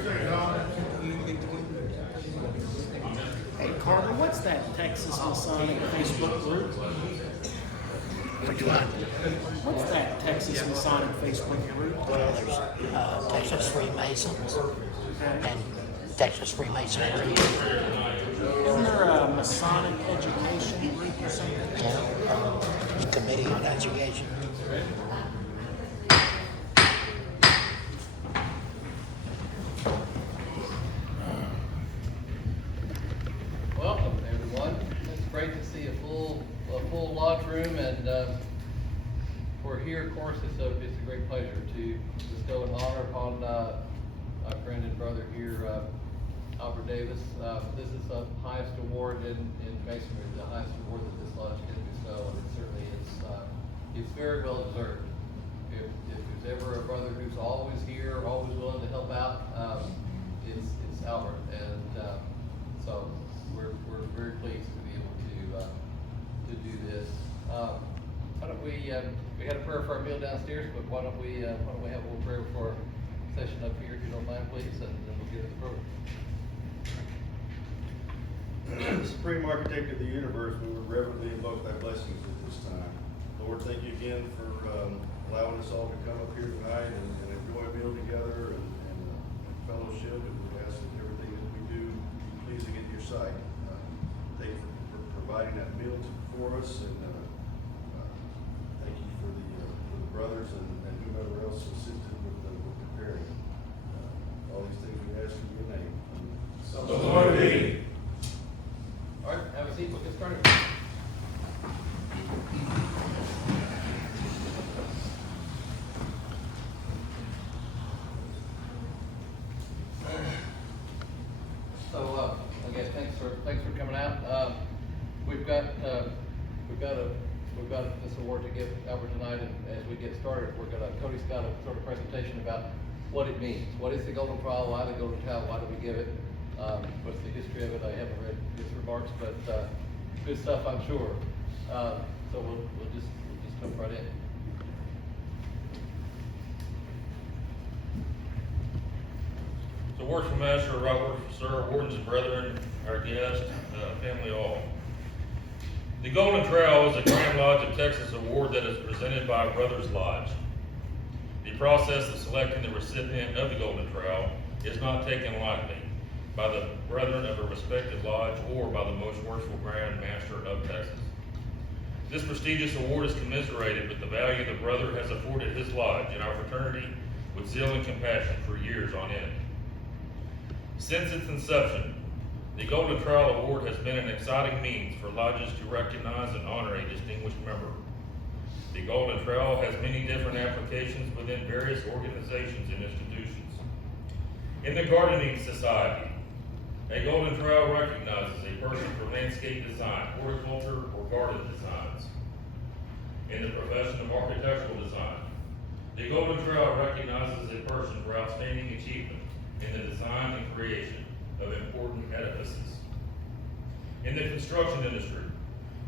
Hey Carter, what's that Texas Masonic Facebook group? Which one? What's that Texas Masonic Facebook group? Well, there's Texas Freemasons and Texas Freemasonry. Isn't there a Masonic education group or something? Committee on Education. Welcome, everyone. It's great to see a full lodge room, and for here, of course, it's a great pleasure to bestow an honor upon my friend and brother here, Albert Davis. This is the highest award in Masonry, the highest award that this lodge can bestow, and it certainly is. It's very well deserved. If there's ever a brother who's always here, always willing to help out, it's Albert, and so we're very pleased to be able to do this. Why don't we had a prayer for our meal downstairs, but why don't we have a little prayer for our session up here, if you don't mind, please, and then we'll get into the program. Supreme Architect of the Universe, we would reverently invoke thy blessings at this time. Lord, thank you again for allowing us all to come up here tonight and enjoy a meal together and fellowship, and we ask that everything that we do be pleasing in your sight. Thank you for providing that meal for us, and thank you for the brothers and whomever else assisted with preparing. All these things we ask in your name. So Lord be. All right, have a seat, we'll get started. So, again, thanks for coming out. We've got this award to give Albert tonight, and as we get started, Cody's got a sort of presentation about what it means. What is the Golden Trowel? Why the Golden Trowel? Why do we give it? What's the history of it? I haven't read his remarks, but good stuff, I'm sure. So we'll just jump right in. So words from Master Robert, sir, wardens and brethren, our guests, family all. The Golden Trowel is a Grand Lodge of Texas award that is presented by Brothers Lodge. The process of selecting the recipient of the Golden Trowel is not taken lightly by the brethren of a respected lodge or by the most worshipful Grand Master of Texas. This prestigious award is commiserated with the value the brother has afforded his lodge and our fraternity with zeal and compassion for years on end. Since its inception, the Golden Trowel Award has been an exciting means for lodges to recognize and honor a distinguished member. The Golden Trowel has many different applications within various organizations and institutions. In the Gardening Society, a Golden Trowel recognizes a person for landscape design, horticulture, or garden designs. In the profession of architectural design, the Golden Trowel recognizes a person for outstanding achievement in the design and creation of important edifices. In the construction industry,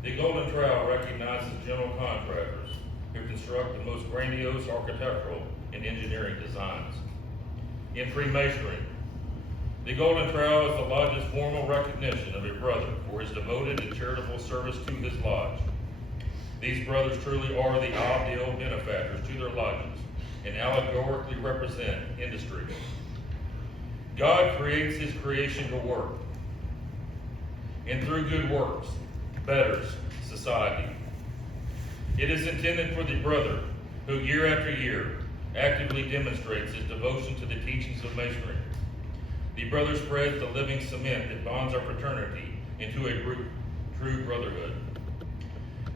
the Golden Trowel recognizes general contractors who construct the most grandiose architectural and engineering designs. In Freemasonry, the Golden Trowel is the lodge's formal recognition of a brother for his devoted and charitable service to his lodge. These brothers truly are the ideal benefactors to their lodges and allegorically represent industry. God creates his creation to work, and through good works, betters society. It is intended for the brother who year after year actively demonstrates his devotion to the teachings of Masonry. The brother spreads the living cement that bonds our fraternity into a true brotherhood.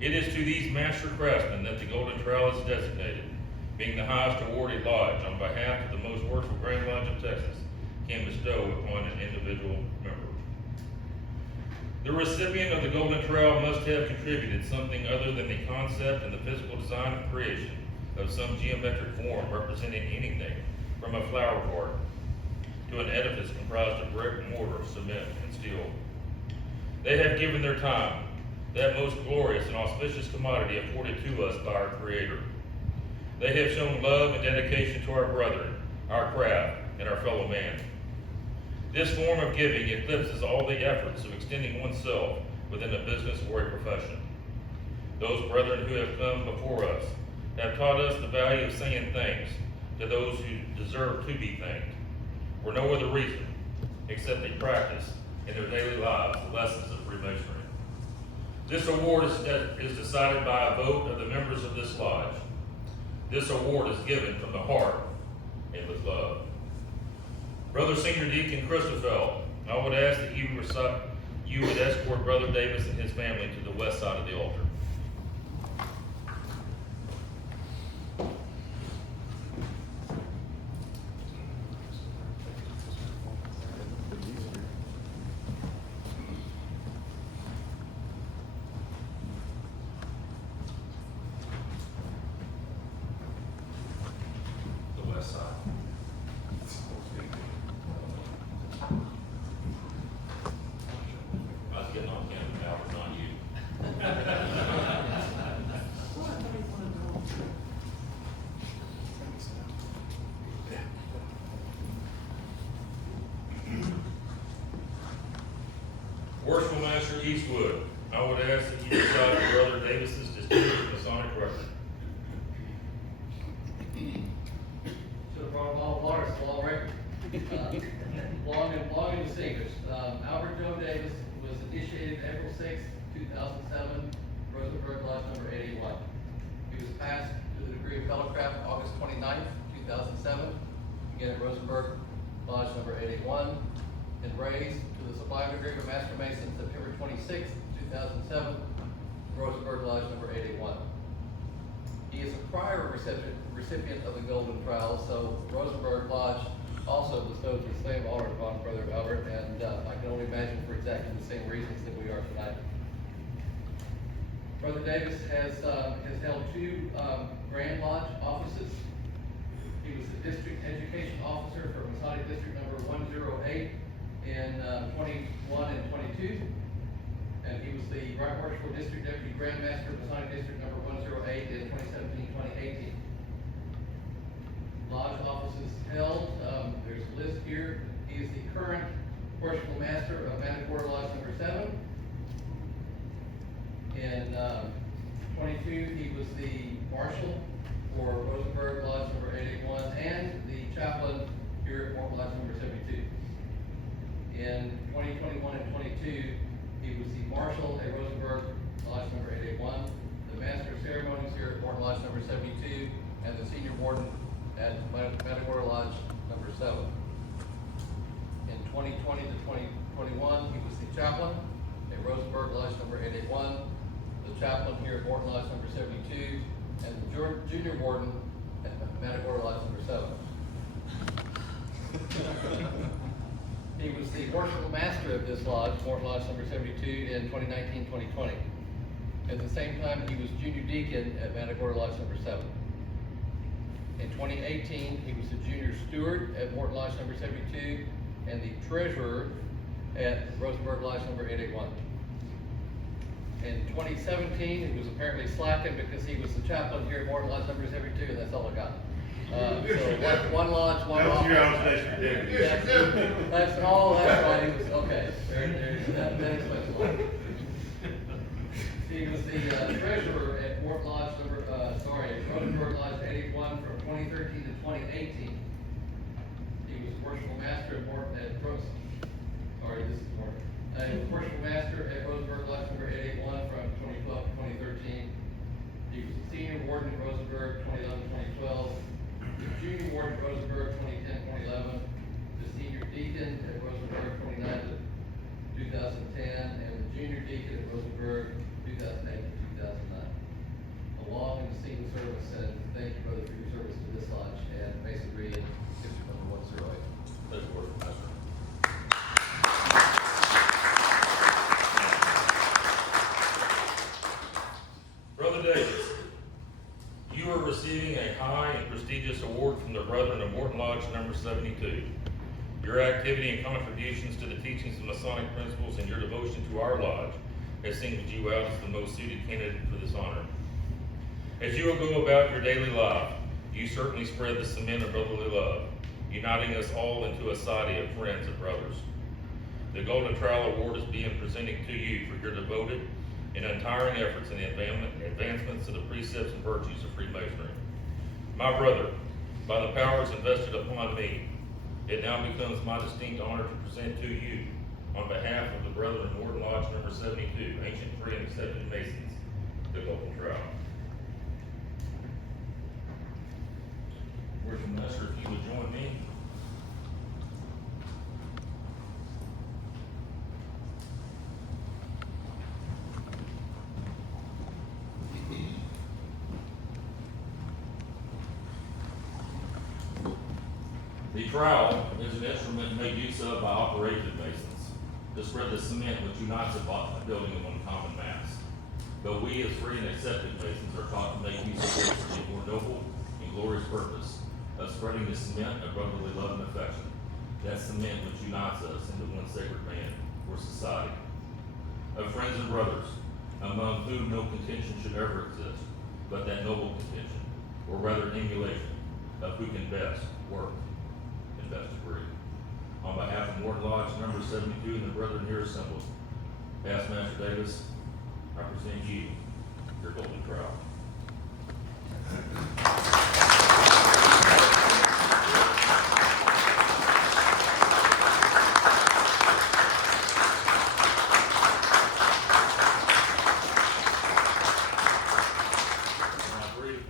It is to these master craftsmen that the Golden Trowel is designated, being the highest awarded lodge on behalf of the most worshipful Grand Lodge of Texas can bestow upon an individual member. The recipient of the Golden Trowel must have contributed something other than the concept and the physical design of creation of some geometric form representing anything from a flower garden to an edifice comprised of brick, mortar, cement, and steel. They have given their time, that most glorious and auspicious commodity afforded to us by our Creator. They have shown love and dedication to our brethren, our craft, and our fellow man. This form of giving eclipses all the efforts of extending oneself within a business or a profession. Those brethren who have come before us have taught us the value of saying thanks to those who deserve to be thanked, for no other reason except they practice in their daily lives the lessons of Freemasonry. This award is decided by a vote of the members of this lodge. This award is given from the heart and with love. Brother Senior Deacon Christopher, I would ask that you would escort Brother Davis and his family to the west side of the altar. The west side. I was getting on him, Albert, not you. Worshipful Master Eastwood, I would ask that you recite Brother Davis's distinguished Masonic record. Should have brought all water, so all record. Long and distinguished. Albert Joe Davis was initiated April 6, 2007, Rosenberg Lodge number 81. He was passed to the degree of fellowcraft August 29, 2007, again at Rosenberg Lodge number 81, and raised to the sublime degree of Master Mason September 26, 2007, Rosenberg Lodge number 81. He is a prior recipient of the Golden Trowel, so Rosenberg Lodge also bestows the same honor upon Brother Albert, and I can only imagine for exactly the same reasons that we are tonight. Brother Davis has held two Grand Lodge offices. He was the District Education Officer for Masonic District number 108 in 21 and 22. And he was the Right Worshipful District Deputy Grand Master of Masonic District number 108 in 2017-2018. Lodge offices held, there's a list here. He is the current Worshipful Master of Matagorda Lodge number 7. In 22, he was the Marshal for Rosenberg Lodge number 81 and the Chaplain here at Morton Lodge number 72. In 2021 and 22, he was the Marshal at Rosenberg Lodge number 881, the Master of Ceremonies here at Morton Lodge number 72, and the Senior Warden at Matagorda Lodge number 7. In 2020 to 2021, he was the Chaplain at Rosenberg Lodge number 881, the Chaplain here at Morton Lodge number 72, and the Junior Warden at Matagorda Lodge number 7. He was the Worshipful Master of this lodge, Morton Lodge number 72, in 2019-2020. At the same time, he was Junior Deacon at Matagorda Lodge number 7. In 2018, he was the Junior Steward at Morton Lodge number 72, and the Treasurer at Rosenberg Lodge number 881. In 2017, he was apparently slacking because he was the Chaplain here at Morton Lodge number 72, and that's all I got. So one lodge, one office. That's all, that's why he was, okay. That explains a lot. He was the treasurer at Morton Lodge Rosenberg Lodge 81 from 2013 to 2018. He was Worshipful Master at Worshipful Master at Rosenberg Lodge number 881 from 2012 to 2013. He was the Senior Warden at Rosenberg 2011-2012. Junior Warden at Rosenberg 2010-2011, the Senior Deacon at Rosenberg 29 to 2010, and the Junior Deacon at Rosenberg 2008 to 2009. A long and distinguished service, and thank you, brother, for your service to this lodge and Masonry and District number 108. Thank you, Worshipful Master. Brother Davis, you are receiving a high and prestigious award from the Brethren of Morton Lodge number 72. Your activity and contributions to the teachings of Masonic principles and your devotion to our lodge has singled you out as the most suited candidate for this honor. As you will go about your daily life, you certainly spread the cement of brotherly love. uniting us all into a society of friends and brothers. The Golden Trowel Award is being presented to you for your devoted and untiring efforts in the advancements of the precepts and virtues of Freemasonry. My brother, by the powers invested upon me, it now becomes my distinct honor to present to you, on behalf of the Brethren Morton Lodge No. 72, Ancient Free and Accepted Masons, the Golden Trowel. Worship Master, if you would join me. The trowel is an instrument made use of by operated masons to spread the cement which unites a building in one common mass. But we as free and accepted masons are taught to make use of it for the more noble and glorious purpose of spreading the cement of brotherly love and affection, that cement which unites us into one sacred man or society. Of friends and brothers, among whom no contention should ever exist, but that noble contention, or rather emulation, of who can best work and best agree. On behalf of Morton Lodge No. 72 and the brethren here assembled, Past Master Davis, I present you your Golden Trowel.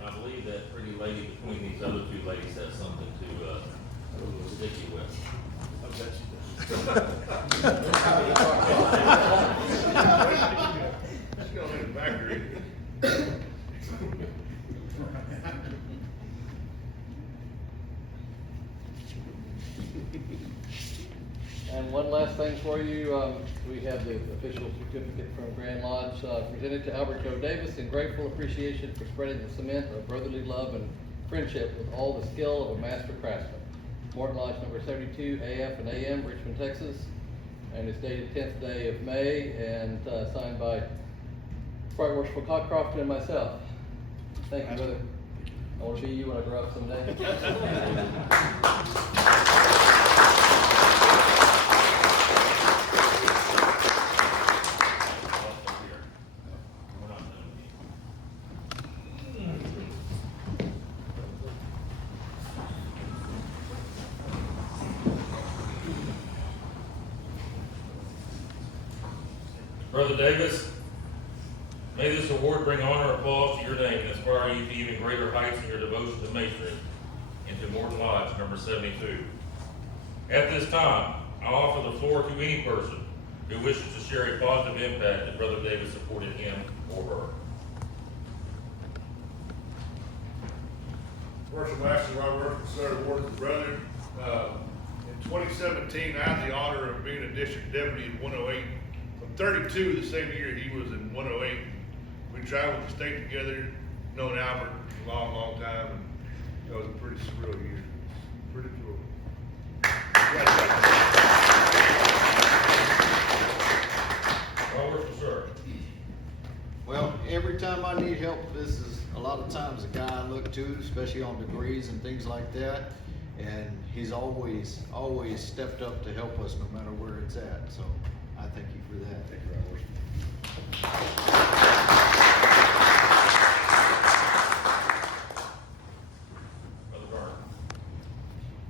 I believe that pretty lady between these other two ladies has something to stick you with. I bet she does. She's gonna let it back read. And one last thing for you, we have the official certificate from Grand Lodge presented to Albert Joe Davis in grateful appreciation for spreading the cement of brotherly love and friendship with all the skill of a master craftsman. Morton Lodge No. 72, AF and AM, Richmond, Texas, and it's dated 10th day of May and signed by Right Worshipful Cockcroft and myself. Thank you, brother. I want to be you when I grow up someday. Brother Davis, may this award bring honor and applause to your name and inspire you to even greater heights in your devotion to masonry and to Morton Lodge No. 72. At this time, I offer the floor to any person who wishes to share a positive impact that Brother Davis supported him or her. Worship Master, I work for Sir Ward's brother. In 2017, I had the honor of being a district deputy in 108. From 32, the same year he was in 108. We traveled the state together, known Albert a long, long time, and that was a pretty surreal year. Pretty cool. Well, worship, sir. Well, every time I need help, this is a lot of times the guy I look to, especially on degrees and things like that. And he's always stepped up to help us no matter where it's at. So I thank you for that. Thank you, Robert. Brother Garner.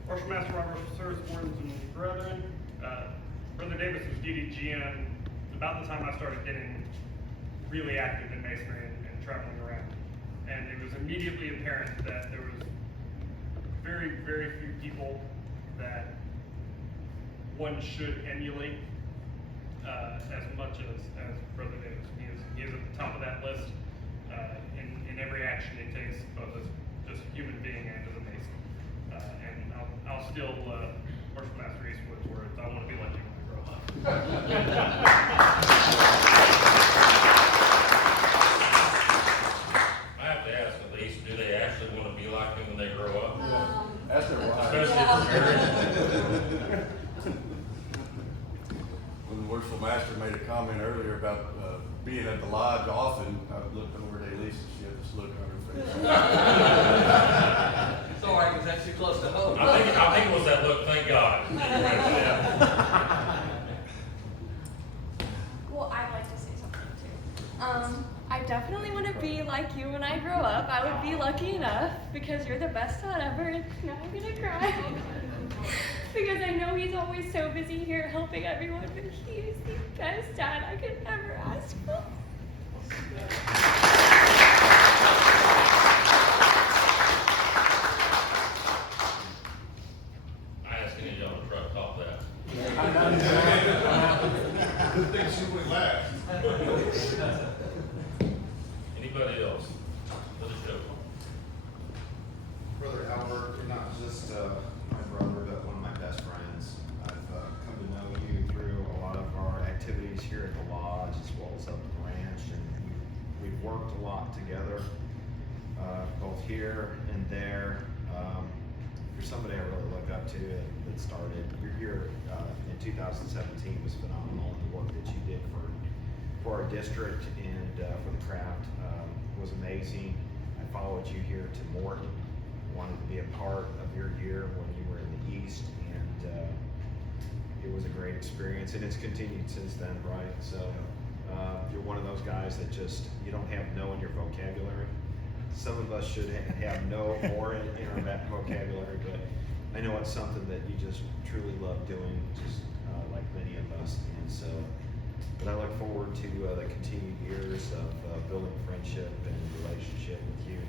Worship Master Robert Service Wardens and Brethren, Brother Davis was DDGM about the time I started getting really active in masonry and traveling around. And it was immediately apparent that there was very, very few people that one should emulate as much as Brother Davis. He is at the top of that list in every action he takes, both as just a human being and as a mason. And I'll still worship Master Eastwood's words. I want to be like you when I grow up. I have to ask at least, do they actually want to be like him when they grow up? That's their wife. Especially if they're married. When the worshipful master made a comment earlier about being at the lodge often, I looked over at Elise and she had this look on her face. Sorry, because that's too close to home. I think it was that look, thank God. Well, I'd like to say something too. I definitely want to be like you when I grow up. I would be lucky enough because you're the best dad ever. And now I'm gonna cry because I know he's always so busy here helping everyone, but he is the best dad I could ever ask for. I ask any of y'all to try to top that. Good thing she went last. Anybody else? For the show. Brother Albert, you're not just my brother, but one of my best friends. I've come to know you through a lot of our activities here at the lodge, as well as up at the ranch, and we've worked a lot together, both here and there. You're somebody I really look up to that started. Your year in 2017 was phenomenal, and the work that you did for our district and for the craft was amazing. I followed you here to Morton, wanted to be a part of your year when you were in the East, and it was a great experience, and it's continued since then, right? So you're one of those guys that just, you don't have no in your vocabulary. Some of us should have no more in our vocabulary, but I know it's something that you just truly love doing, just like many of us, and so. But I look forward to the continued years of building friendship and relationship with you.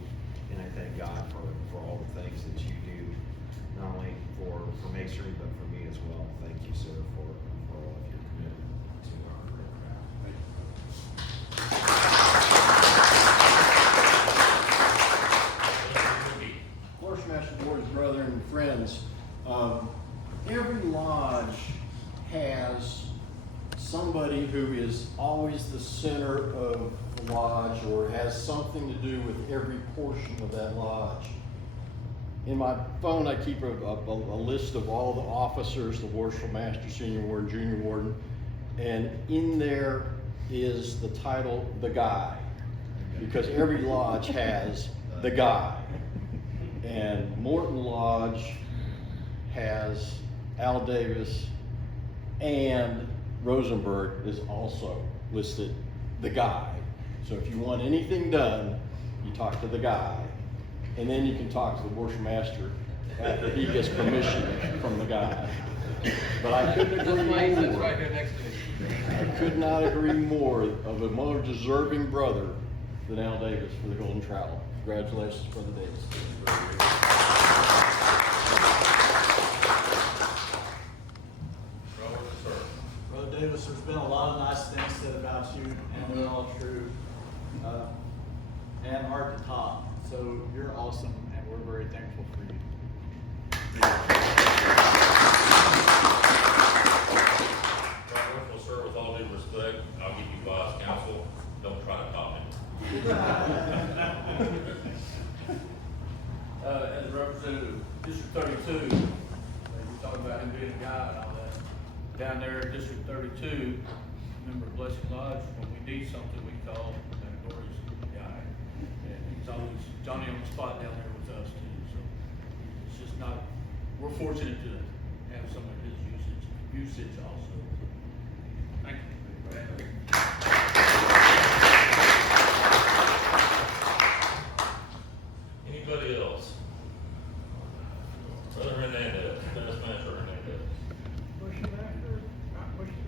And I thank God for all the things that you do, not only for Masonry, but for me as well. Thank you, sir, for all of your commitment to our great craft. Thank you. Master Board's brother and friends, every lodge has somebody who is always the center of the lodge or has something to do with every portion of that lodge. In my phone, I keep a list of all the officers, the Worshipful Master, Senior Warden, Junior Warden, and in there is the title, The Guy, because every lodge has the guy. And Morton Lodge has Al Davis, and Rosenberg is also listed the guy. So if you want anything done, you talk to the guy, and then you can talk to the worship master after he gets permission from the guy. But I couldn't agree more. That's right here next to me. I could not agree more of a more deserving brother than Al Davis for the Golden Trowel. Congratulations, Brother Davis. Brother Davis, there's been a lot of nice things said about you, and they're all true, and hard to top. So you're awesome, and we're very thankful for you. Well, sir, with all due respect, I'll give you wise counsel. Don't try to top him. As a representative of District 32, you're talking about him being a guy and all that. Down there at District 32, member of Blessing Lodge, when we need something, we call Dory's guy. And he's always Johnny on the spot down there with us too. So it's just not, we're fortunate to have some of his usage also. Thank you. Anybody else? Brother Hernandez, Dennis Master Hernandez. Worship Master, not worship,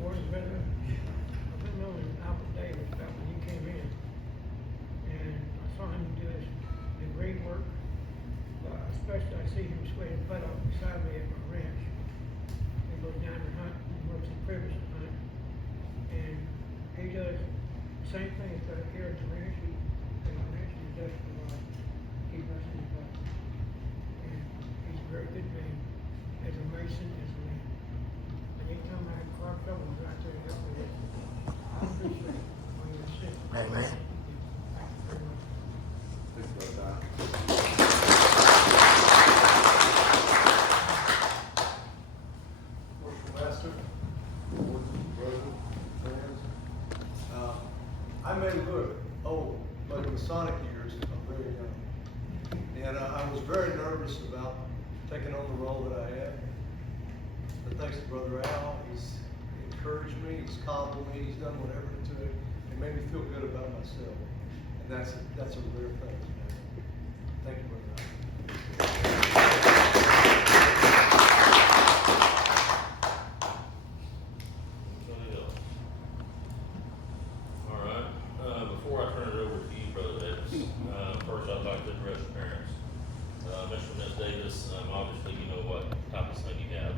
Warden Veteran. I've been knowing Albert Davis back when you came in, and I saw him do great work. Especially I see him sweating butt off beside me at my ranch. He goes down and hunt, and works in privilege to hunt, and he does the same thing but here at the ranch. He does for keep us in the butt. And he's a very good man, as a Mason, as a man. And anytime I have car trouble, he's right there to help me with it. I appreciate it when you're sick. Amen. Thank you very much. Thanks, Brother Don. Worship Master, brother, friends. I may look old, but in Masonic years, I'm very young. And I was very nervous texted Brother Al, he's encouraged me, he's coddled me, he's done whatever to it, and made me feel good about myself. And that's a rare thing. Thank you, Brother Al. All right, before I turn it over to you, Brother Davis, first I'd like to address your parents. Mr. and Ms. Davis, obviously you know what type of son you have.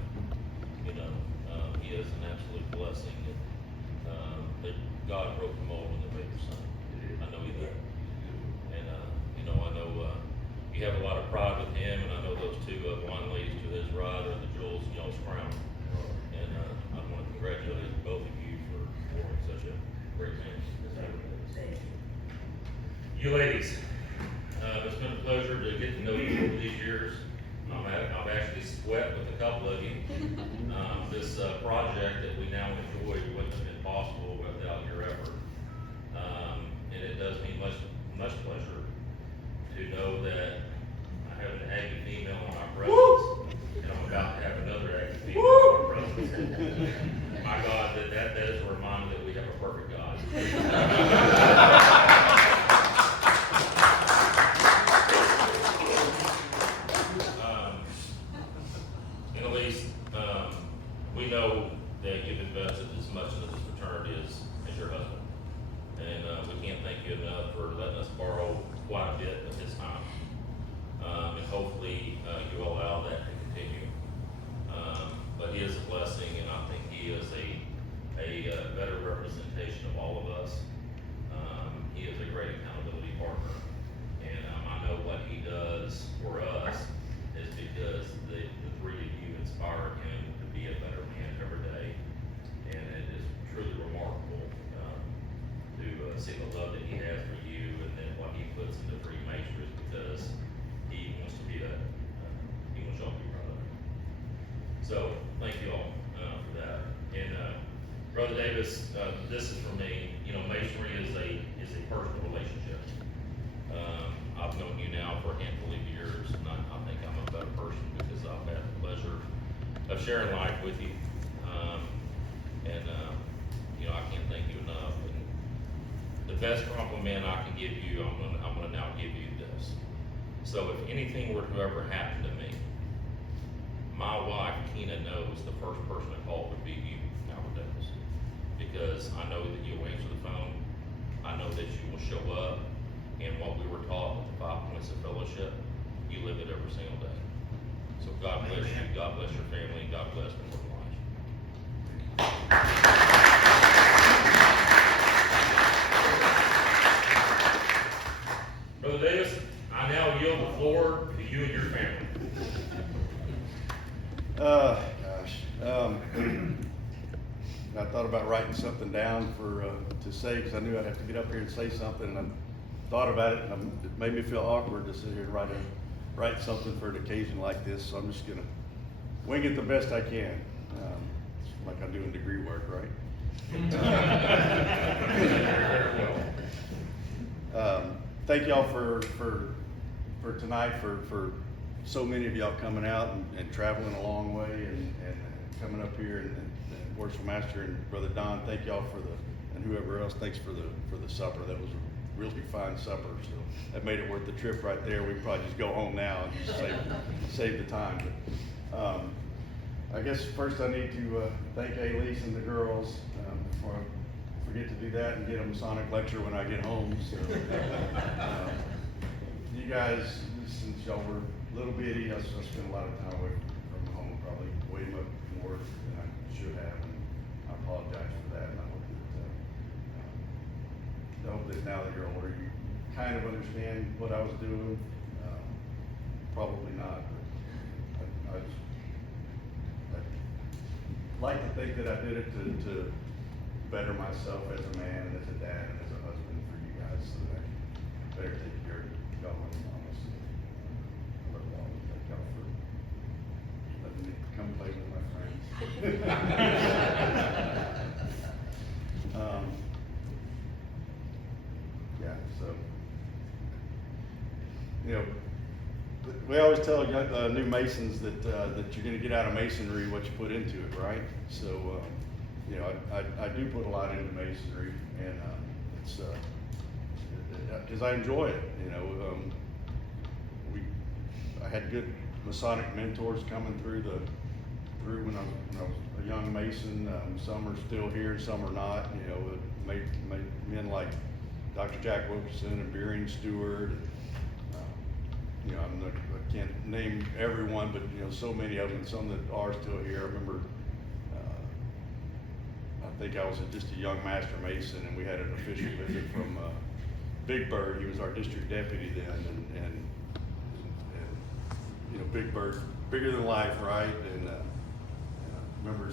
You know, he is an absolute blessing. That God broke the mold when they made your son. I know he did. And, you know, I know you have a lot of pride with him, and I know those two blonde ladies to his right are the jewels in y'all's crown. And I want to congratulate both of you for forming such a great man. You ladies, it's been a pleasure to get to know you over these years. I've actually sweat with a couple of you. This project that we now enjoy wouldn't have been possible without your effort. And it does me much pleasure to know that I have an Aggie female on our presence, and I'm about to have another Aggie female on our presence. My God, that is a reminder that we have a perfect God. We know that you've invested as much into this fraternity as your husband. And we can't thank you enough for letting us borrow quite a bit of his time. And hopefully you allow that to continue. But he is a blessing, and I think he is a better representation of all of us. He is a great accountability partner. And I know what he does for us is because the three of you inspire him to be a better man every day. And it is truly remarkable to see the love that he has for you, and then what he puts into Freemasonry, because he wants to be that, he wants y'all to be proud of him. So, thank you all for that. And Brother Davis, this is for me. You know, Masonry is a personal relationship. I've known you now for a handful of years, and I think I'm a better person because I've had the pleasure of sharing life with you. You know, I can't thank you enough. And the best compliment I can give you, I'm gonna now give you this. So if anything were to ever happen to me, my wife, Tina, knows the first person to call would be you, Albert Davis. Because I know that you'll answer the phone. I know that you will show up. And what we were taught with the 5 points of fellowship, you live it every single day. So God bless you, God bless your family, and God bless Morton Lodge. Brother Davis, I now yield the floor to you and your family. I thought about writing something down to say, because I knew I'd have to get up here and say something, and I thought about it, and it made me feel awkward to sit here and write something for an occasion like this. So I'm just gonna wing it the best I can, like I do in degree work, right? Thank y'all for tonight, for so many of y'all coming out and traveling a long way and coming up here, and Worship Master and Brother Don, thank y'all and whoever else, thanks for the supper. That was a really fine supper, so that made it worth the trip right there. We probably just go home now and just save the time. But, I guess first I need to thank Elise and the girls before I forget to do that and get a Masonic lecture when I get home. So, you guys, since y'all were little bitty, I spent a lot of time away from home, probably way more than I should have, and I apologize for that. And I hope that now that you're older, you kind of understand what I was doing. Probably not, but I'd like to think that I did it to better myself as a man, and as a dad, and as a husband for you guys, so that I can better take care of y'all and mamas. I love y'all, and thank y'all for letting me come play with my friends. Yeah, so, you know, we always tell new Masons that, that you're gonna get out of Masonry what you put into it, right? So, you know, I do put a lot into Masonry, and, it's, cause I enjoy it, you know. I had good Masonic mentors coming through when I was a young Mason. Some are still here, some are not, you know, made men like Dr. Jack Wilkerson and Beering Stewart. You know, I can't name everyone, but you know, so many of them, some that are still here. I remember, I think I was just a young Master Mason, and we had an official visit from Big Bird. He was our district deputy then, and you know, Big Bird, bigger than life, right? And I remember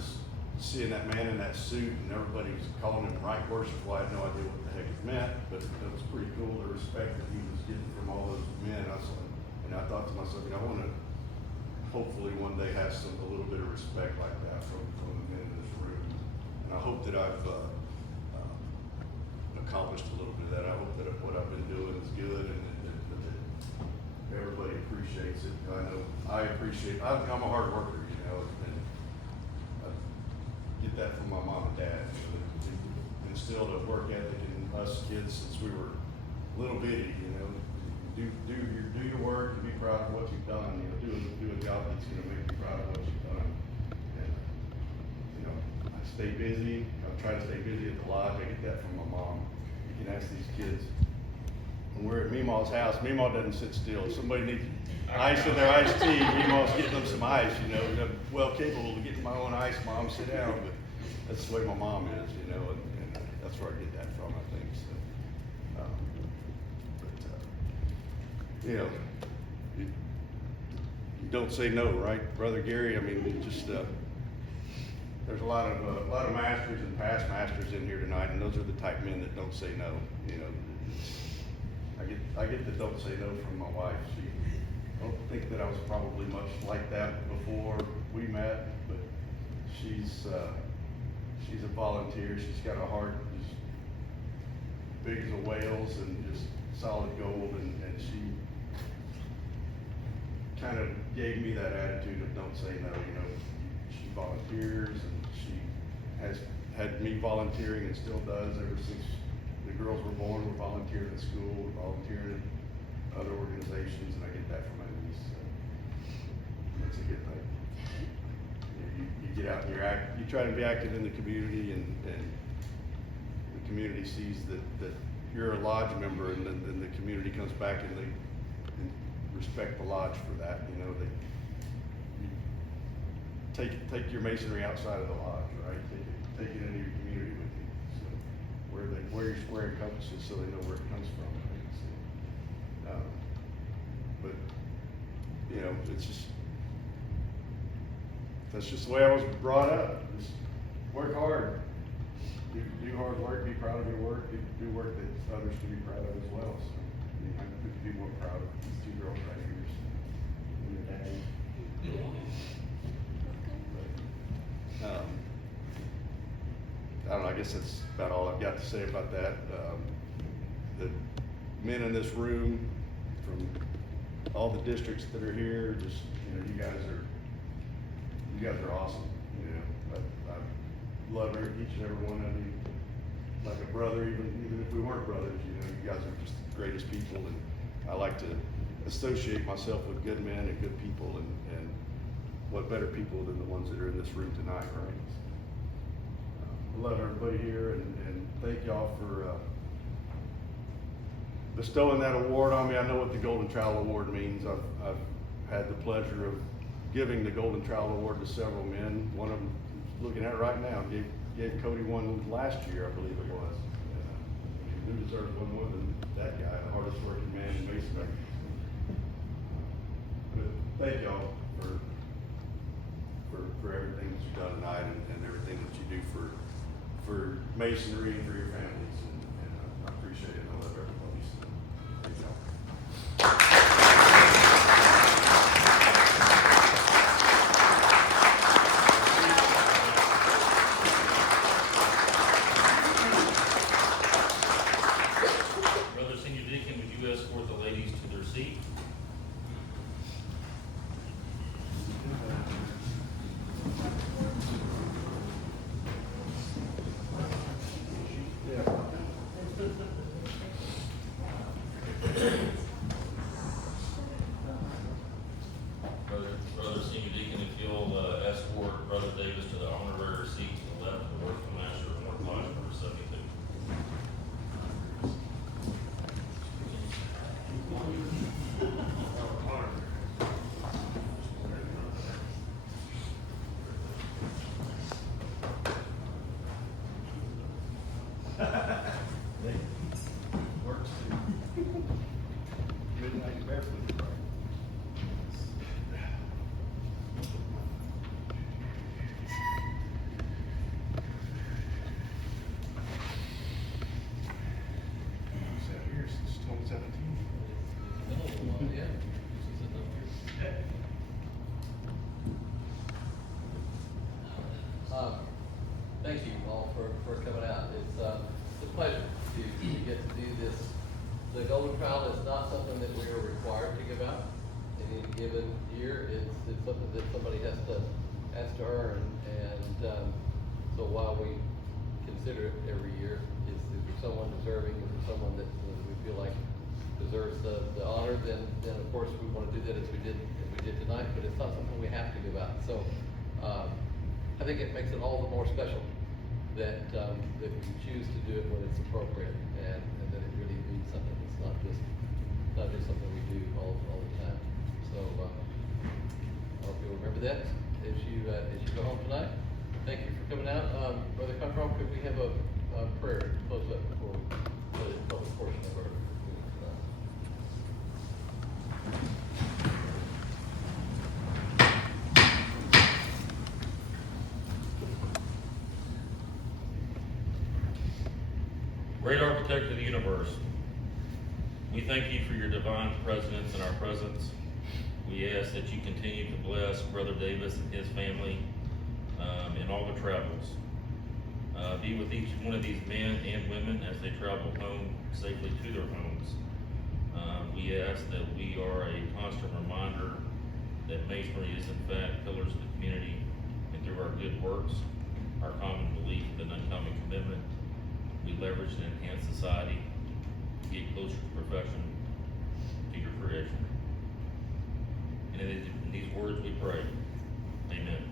seeing that man in that suit, and everybody was calling him Right Worshipful. I had no idea what the heck it meant, but it was pretty cool, the respect that he was getting from all those men. And I thought to myself, you know, I want to hopefully one day have a little bit of respect like that from the men in this room. And I hope that I've accomplished a little bit of that. I hope that what I've been doing is good, and that everybody appreciates it. I know I appreciate. I'm a hard worker, you know, and I get that from my mom and dad. You know, they instilled a work ethic in us kids since we were little bitty. You know, do your work and be proud of what you've done. You know, do a job that's going to make you proud of what you've done. And you know, I stay busy. I try to stay busy at the lodge. I get that from my mom. You can ask these kids. When we're at Meemaw's house, Meemaw doesn't sit still. If somebody needs ice in their iced tea, Meemaw's getting them some ice, you know. I'm well capable of getting my own ice, Mom, sit down, but that's the way my mom is, you know, and that's where I get that from, I think, so. You know, you don't say no, right, Brother Gary? I mean, there's a lot of masters and past masters in here tonight, and those are the type men that don't say no, you know. I get the don't say no from my wife. I don't think that I was probably much like that before we met, but she's a volunteer. She's got a heart as big as a whale's and just solid gold, and she kind of gave me that attitude of don't say no. You know, she volunteers, and she has had me volunteering and still does ever since the girls were born. We're volunteering at school, we're volunteering at other organizations, and I get that from my niece. So that's a good thing. You get out and you try to be active in the community, and the community sees that you're a lodge member, and then the community comes back and they respect the lodge for that. You know, you take your masonry outside of the lodge, right? Take it into your community with you. So where your square encompasses, so they know where it comes from. Right? So, but you know, that's just the way I was brought up. Just work hard, do hard work, be proud of your work, do work that others can be proud of as well. So I mean, I couldn't be more proud of these two girls right here. And your daddy. I don't know, I guess that's about all I've got to say about that. The men in this room from all the districts that are here, just, you know, you guys are awesome. You know, I love each and every one of you like a brother, even if we weren't brothers. You know, you guys are just the greatest people, and I like to associate myself with good men and good people, and what better people than the ones that are in this room tonight, right? I love everybody here, and thank y'all for bestowing that award on me. I know what the Golden Trowel Award means. I've had the pleasure of giving the Golden Trowel Award to several men. One of them is looking at it right now. Gave Cody one last year, I believe it was. Who deserves one more than that guy, the hardest working man in Masonry? But thank y'all for everything that you've done tonight, and everything that you do for Masonry and for your families, and I appreciate it. I love everybody. So thank y'all. Brother Senior Deacon, would you escort the ladies to their seat? Thank you all for coming out. It's a pleasure to get to do this. The Golden Trowel is not something that we are required to give out in any given year. It's something that somebody has to earn. And so while we consider it every year, is there someone deserving? Is there someone that we feel like deserves the honor? Then of course we want to do that as we did tonight. But it's not something we have to give out. So I think it makes it all the more special that we choose to do it when it's appropriate, and that it really means something. It's not just something we do all the time. So I hope you'll remember that as you go home tonight. Thank you for coming out. Brother Cottrell, could we have a prayer to close up before we go to the public portion of our meeting tonight? Great architect of the universe, we thank you for your divine presence in our presence. We ask that you continue to bless Brother Davis and his family in all the travels. Be with each one of these men and women as they travel home safely to their homes. We ask that we are a constant reminder that masonry is in fact pillars of the community, and through our good works, our common belief and uncommon commitment, we leverage and enhance society to get closer to perfection, to your creation. And in these words we pray, amen.